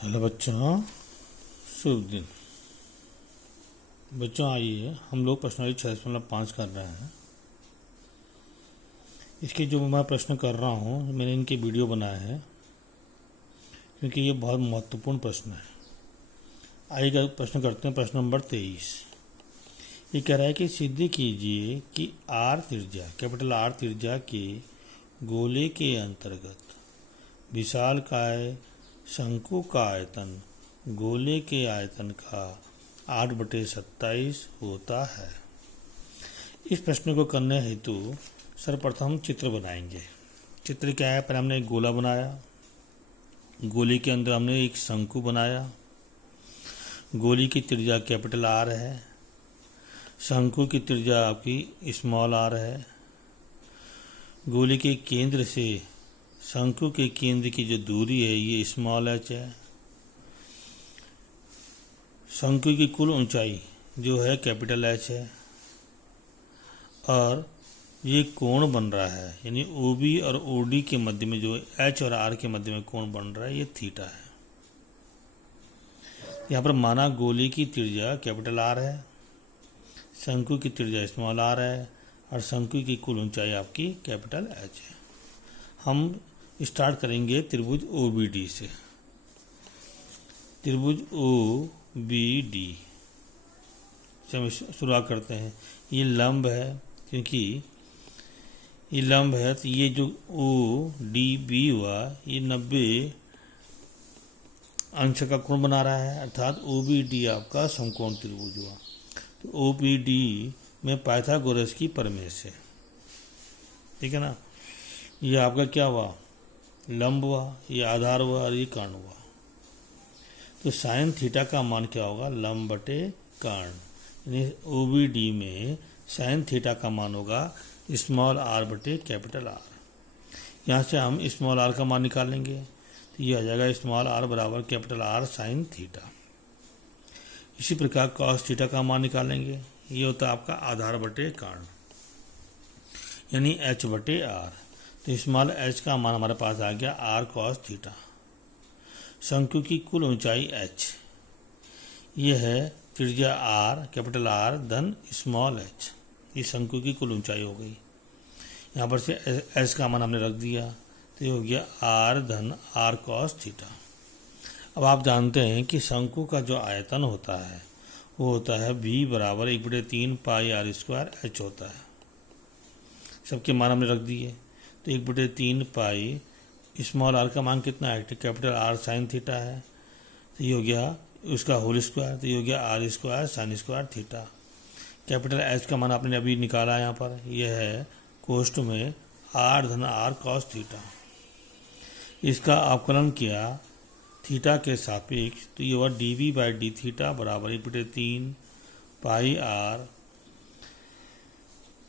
Hello बच्चों, शुभ दिन। बच्चों आइए, हम लोग प्रश्नावली 6.5 कर रहे हैं। इसके जो मैं प्रश्न कर रहा हूँ, मैंने इनके वीडियो बनाए हैं क्योंकि ये बहुत महत्वपूर्ण प्रश्न है। आइए प्रश्न करते हैं। प्रश्न नंबर 23 ये कह रहा है कि सिद्ध कीजिए कि आर त्रिज्या, कैपिटल आर त्रिज्या के गोले के अंतर्गत विशालकाय शंकु का आयतन गोले के आयतन का 8/27 होता है। इस प्रश्न को करने हेतु सर्वप्रथम चित्र बनाएंगे। चित्र क्या है? पहले हमने एक गोला बनाया, गोले के अंदर हमने एक शंकु बनाया। गोली की त्रिज्या कैपिटल आर है, शंकु की त्रिज्या आपकी स्मॉल आर है। गोले के केंद्र से शंकु के केंद्र की जो दूरी है ये स्मॉल एच है। शंकु की कुल ऊंचाई जो है कैपिटल एच है, और ये कोण बन रहा है, यानी ओ बी और ओ डी के मध्य में जो एच और आर के मध्य में कोण बन रहा है ये थीटा है। यहाँ पर माना गोले की त्रिज्या कैपिटल आर है, शंकु की त्रिज्या स्मॉल आर है, और शंकु की कुल ऊंचाई आपकी कैपिटल एच है। हम स्टार्ट करेंगे त्रिभुज ओ बी डी से। त्रिभुज ओ बी डी से हम शुरुआत करते हैं। ये लंब है, क्योंकि ये लंब है तो ये जो ओ डी बी हुआ ये 90 अंश का कोण बना रहा है, अर्थात ओ बी डी आपका समकोण त्रिभुज हुआ। तो ओ बी डी में पाइथागोरस की प्रमेय है, ठीक है ना। ये आपका क्या हुआ? लंब हुआ, ये आधार हुआ और ये कर्ण हुआ। तो साइन थीटा का मान क्या होगा? लंब बटे कर्ण, यानी ओ बी डी में साइन थीटा का मान होगा स्मॉल आर बटे कैपिटल आर। यहाँ से हम स्मॉल आर का मान निकालेंगे तो ये आ जाएगा स्मॉल आर बराबर कैपिटल आर साइन थीटा। इसी प्रकार कॉस थीटा का मान निकालेंगे, ये होता है आपका आधार बटे कर्ण, यानी एच बटे आर। तो स्मॉल एच का मान हमारे पास आ गया आर कॉस थीटा। शंकु की कुल ऊंचाई एच, ये है त्रिज्या आर कैपिटल आर धन स्मॉल एच, ये शंकु की कुल ऊंचाई हो गई। यहाँ पर से एच का मान हमने रख दिया तो ये हो गया आर धन आर कॉस थीटा। अब आप जानते हैं कि शंकु का जो आयतन होता है वो होता है बी बराबर 1/3 पाई आर स्क्वायर एच होता है। सबके मान हमने रख दिए तो 1/3 पाई स्मॉल आर का मान कितना है? कैपिटल आर साइन थीटा है, तो ये हो गया उसका होल स्क्वायर, तो ये हो गया r square sine square theta. Capital H का मान आपने अभी निकाला यहाँ पर, यह है कोष्ठ में आर धन आर कॉस थीटा। इसका अवकलन किया थीटा के सापेक्ष तो ये हुआ d v by d theta बराबर 1/3 पाई आर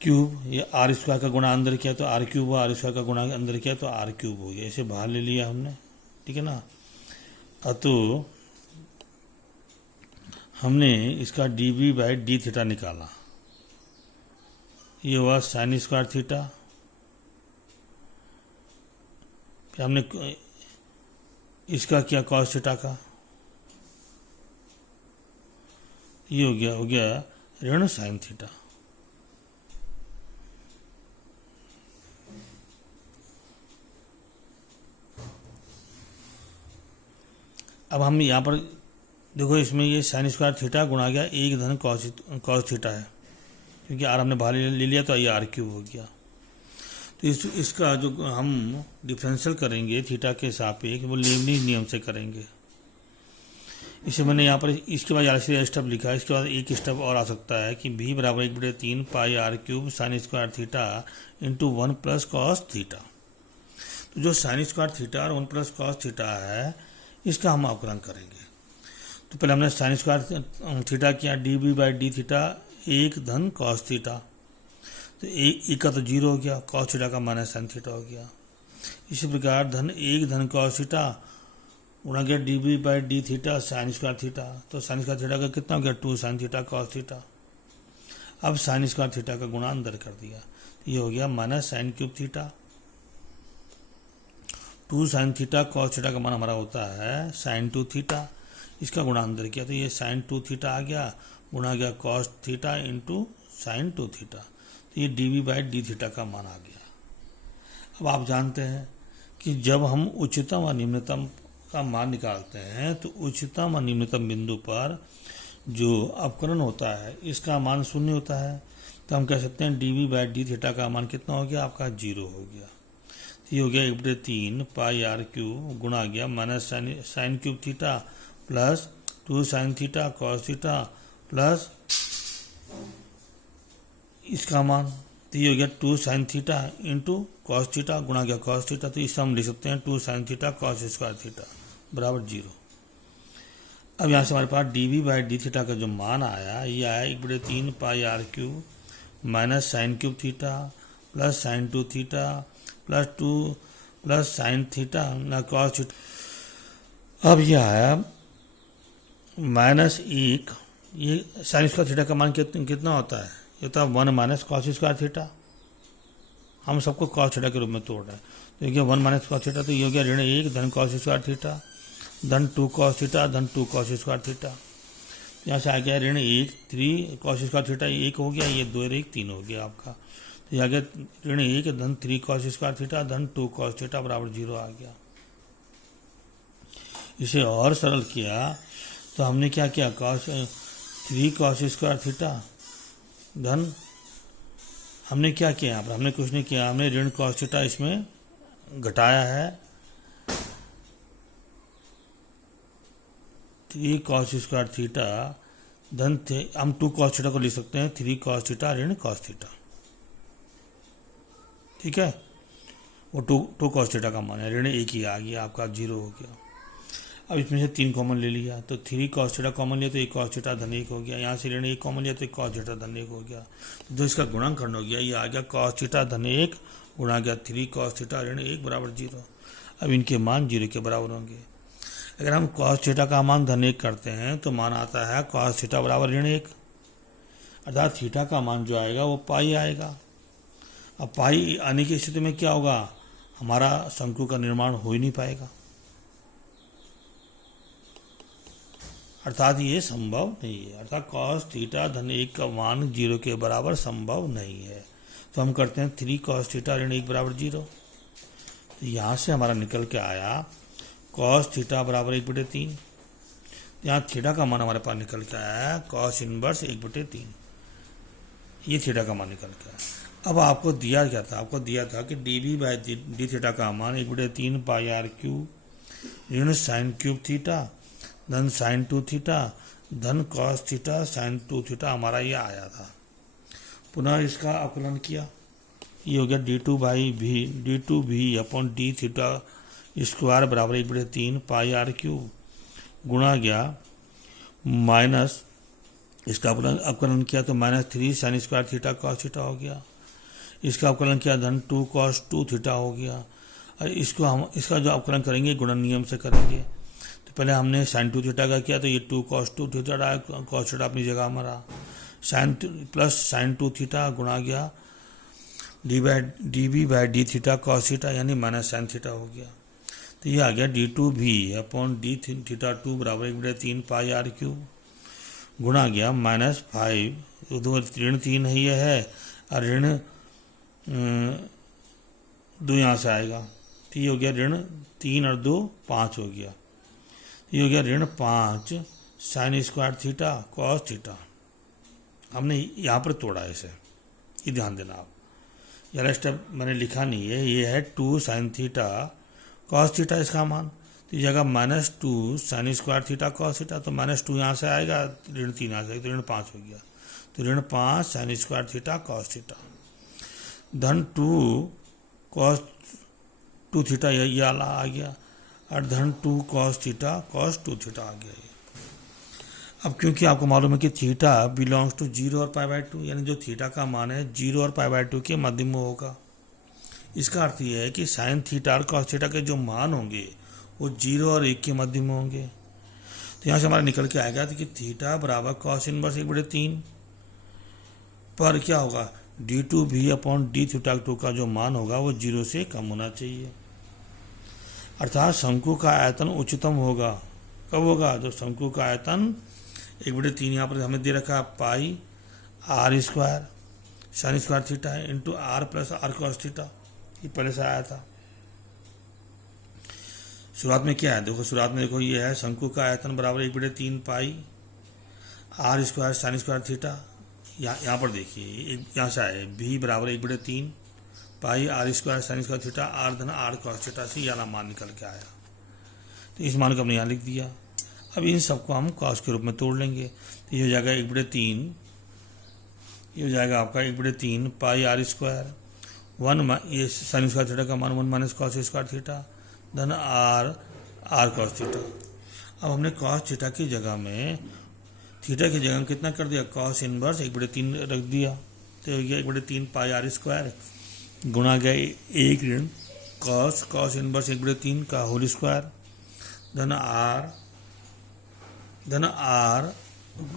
क्यूब। ये आर स्क्वायर का गुणा अंदर किया तो आर क्यूब हुआ, आर स्क्वायर का गुणा अंदर किया तो आर क्यूब हो गया। इसे बाहर ले लिया हमने, ठीक है ना। तो हमने इसका d v by d theta निकाला, ये हुआ साइन स्क्वायर थीटा। फिर हमने इसका किया कॉस थीटा का, ये हो गया ऋण साइन थीटा। अब हम यहाँ पर देखो, इसमें ये साइन स्क्वायर थीटा गुणा गया 1 धन कॉस थीटा है, क्योंकि आर हमने बाहर ले लिया तो ये आर क्यूब हो गया। तो इसका जो हम डिफरेंशियल करेंगे थीटा के सापेक्ष वो लीबनिज नियम से करेंगे। इसे मैंने यहाँ पर इसके बाद आर स्टेप लिखा है। इसके बाद एक स्टेप और आ सकता है कि भी बराबर 1/3 pi r cube sine square theta into 1 plus cos theta. तो जो साइन स्क्वायर थीटा और 1 प्लस कॉस थीटा है इसका हम अवकलन करेंगे। तो पहले हमने साइन स्क्वायर थीटा किया d b by d theta 1 धन कॉस थीटा, तो एक का तो 0 हो गया, कॉस थीटा का माइनस साइन थीटा हो गया। इसी प्रकार धन 1 धन कॉस थीटा गुणा गया d b by d theta sine square theta, तो साइन स्क्वायर थीटा का कितना हो गया 2 साइन थीटा कॉस थीटा। अब साइन स्क्वायर थीटा का गुणा अंदर कर दिया, ये हो गया minus sine cube theta. 2 sine theta cos theta का मान हमारा होता है साइन 2 थीटा, इसका गुणा अंदर किया तो ये साइन 2 थीटा आ गया, गुणा गया cos theta into sine 2 theta, तो ये d v by d theta का मान आ गया। अब आप जानते हैं कि जब हम उच्चतम और निम्नतम का मान निकालते हैं तो उच्चतम और निम्नतम बिंदु पर जो अपकरण होता है इसका मान शून्य होता है, तो हम कह सकते हैं d v by d theta का मान कितना हो गया, आपका 0 हो गया। ये हो गया 1/3 पाई आर क्यूब गुणा गया minus sine cube theta plus 2 sine theta cos theta plus इसका मान, तो ये हो गया 2 sine theta into cos theta गुणा गया कॉस थीटा, तो इससे हम लिख सकते हैं 2 sine theta cos square theta बराबर 0। अब यहाँ से हमारे पास d v by d theta का जो मान आया ये आया 1/3 pi r cube minus sine cube theta plus sine 2 theta plus 2 plus sine theta ना कॉस थीटा। अब ये आया -1, ये साइन स्क्वायर थीटा का मान कितना होता है, ये होता है 1 माइनस कॉस स्क्वायर थीटा, हम सबको कॉस थीटा के रूप में तोड़ रहे हैं, तो ये 1 माइनस कॉस थीटा, तो ये हो गया ऋण 1 धन कॉस स्क्वायर थीटा धन 2 कॉस थीटा धन 2 कॉस स्क्वायर थीटा, यहाँ से आ गया ऋण 1 3 कॉस स्क्वायर थीटा 1 हो गया, ये 2 और 1 3 हो गया आपका, तो ये आ गया ऋण 1 धन 3 कॉस स्क्वायर थीटा धन 2 कॉस थीटा बराबर 0 आ गया। इसे और सरल किया तो हमने क्या किया, 3 कॉस स्क्वायर थीटा धन, हमने क्या किया यहाँ पर, हमने कुछ नहीं किया, हमने ऋण कॉस थीटा इसमें घटाया है, 3 कॉस स्क्वायर थीटा धन हम 2 कॉस थीटा को लिख सकते हैं 3 कॉस थीटा ऋण कॉस थीटा, ठीक है, वो 2 कॉस थीटा का मान है, ऋण 1 ही आ गया आपका 0 हो गया। अब इसमें से 3 कॉमन ले लिया तो 3 कॉस थीटा कॉमन लिया तो 1 कॉस थीटा धन 1 हो गया, यहाँ से ऋण 1 कॉमन लिया तो 1 कॉस थीटा धन 1 हो गया, जो इसका गुणांकन हो गया ये आ गया कॉस थीटा धन 1 गुणा गया 3 कॉस थीटा ऋण 1 बराबर 0। अब इनके मान 0 के बराबर होंगे। अगर हम कॉस थीटा का मान धन 1 करते हैं तो मान आता है कॉस थीटा बराबर ऋण 1, अर्थात थीटा का मान जो आएगा वो पाई आएगा। अब पाई आने की स्थिति में क्या होगा, हमारा शंकु का निर्माण हो ही नहीं पाएगा, अर्थात ये संभव नहीं है, अर्थात कॉस थीटा धन 1 का मान 0 के बराबर संभव नहीं है। तो हम करते हैं 3 कॉस थीटा ऋण 1 बराबर 0, तो यहाँ से हमारा निकल के आया कॉस थीटा बराबर 1/3, यहाँ थीटा का मान हमारे पास निकल के आया है कॉस इनवर्स 1/3, ये थीटा का मान निकल के आया। अब आपको दिया क्या था, आपको दिया था कि d v by d theta का मान 1/3 पाई आर क्यूब ऋण साइन क्यूब थीटा धन साइन 2 थीटा धन कॉस थीटा साइन 2 थीटा हमारा ये आया था। पुनः इसका अवकलन किया, ये हो गया d2 भी अपॉन डी थीटा स्क्वायर बराबर 1/3 पाई आर क्यूब गुणा गया माइनस, इसका अवकलन किया तो -3 sign square theta cos theta हो गया, इसका अवकलन किया धन 2 कॉस 2 थीटा हो गया, और इसको हम इसका जो अवकलन करेंगे गुणन नियम से करेंगे। तो पहले हमने साइन 2 थीटा का किया तो ये 2 कॉस 2 थीटा रहा, कॉस थीटा अपनी जगह में रहा, प्लस साइन 2 थीटा गुणा गया d v by d theta cos theta यानी माइनस साइन थीटा हो गया, तो ये आ गया d2 भी अपॉन डी थीटा 2 बराबर 1/3 पाई आर क्यूब गुणा गया -5 ऋण 3 ही है और ऋण 2 यहाँ से आएगा, तो ये हो गया ऋण 3 और 2 5 हो गया, तो ये हो गया ऋण 5 sign square theta cos theta. हमने यहाँ पर तोड़ा इसे, ये ध्यान देना आप, यार स्टेप मैंने लिखा नहीं है, ये है 2 साइन थीटा कॉस थीटा इसका मान, तो जगह -2 sign square theta cos theta, तो -2 यहाँ से आएगा, ऋण 3 यहाँ से आएगा, तो ऋण 5 हो गया, तो ऋण 5 sign square theta cos theta धन 2 कॉस 2 थीटा ये आ गया, और धन 2 कॉस थीटा कॉस 2 थीटा आ गया। अब क्योंकि आपको मालूम है कि थीटा बिलोंग्स टू 0 और π/2, यानी जो थीटा का मान है 0 और π/2 के मध्य में होगा, इसका अर्थ यह है कि साइन थीटा और कॉस थीटा के जो मान होंगे वो 0 और 1 के मध्य में होंगे। तो यहाँ से हमारा निकल के आएगा कि थीटा बराबर कॉस इनवर्स 1/3 पर क्या होगा, d2 भी अपॉन डी थीटा 2 का जो मान होगा वो 0 से कम होना चाहिए। अर्थात शंकु का आयतन उच्चतम होगा। कब होगा? जब शंकु का आयतन 1/3 यहाँ पर हमें दे रखा है pi r square sine square theta into r plus r cos theta, ये पहले से आया था। शुरुआत में क्या है? देखो शुरुआत में देखो ये है शंकु का आयतन बराबर 1/3 pi r square sine square theta. यहाँ पर देखिए यहाँ से आए भी बराबर 1/3 pi r square sine square theta r धन आर कॉस थीटा से यहाँ मान निकल के आया। तो इस मान को हमने यहाँ लिख दिया। अब इन सबको हम कॉस के रूप में तोड़ लेंगे तो ये हो जाएगा 1/3, ये हो जाएगा आपका 1/3 पाई आर स्क्वायर 1 ये साइन स्क्वायर थीटा का मान 1 माइनस कॉस स्क्वायर थीटा धन आर कॉस थीटा। अब हमने कॉस थीटा की जगह में थीटा की जगह में कितना कर दिया? कॉस इनवर्स 1/3 रख दिया। तो हो गया 1/3 पाई आर स्क्वायर गुणा गया 1 ऋण कॉस इनवर्स 1/3 का होल स्क्वायर धन आर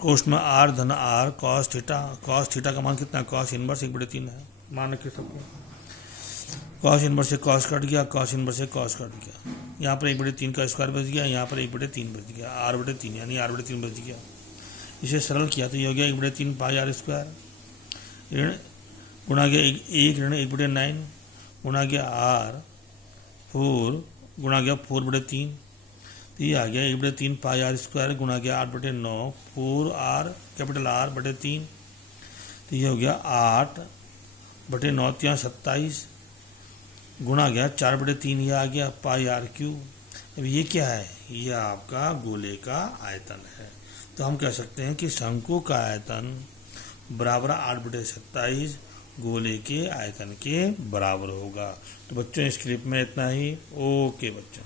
कोष्ठ में आर धन आर कॉस थीटा का मान कितना? कॉस इनवर्स 1/3 है, मान रखिए सबको। कॉस इनवर्स से कॉस कट गया, कॉस इनवर्स से कॉस कट गया। यहाँ पर 1/3 का स्क्वायर बच गया, यहाँ पर 1/3 बच गया, r/3 यानी r/3 बच गया। इसे सरल किया तो ये हो गया 1/3 पाई आर स्क्वायर ऋण गुणा गया 1 ऋण 1/9 गुणा गया आर 4 गुणा गया 4/3। तो ये आ गया 1/3 पाई आर स्क्वायर गुणा गया 8/9 4 आर कैपिटल R/3। तो ये हो गया 8/9 यहाँ 27 गुणा गया 4/3 ये आ गया पाई आर क्यूब। अब ये क्या है? ये आपका गोले का आयतन है। तो हम कह सकते हैं कि शंकु का आयतन बराबर 8/27 गोले के आयतन के बराबर होगा। तो बच्चों इस क्लिप में इतना ही। ओके बच्चों।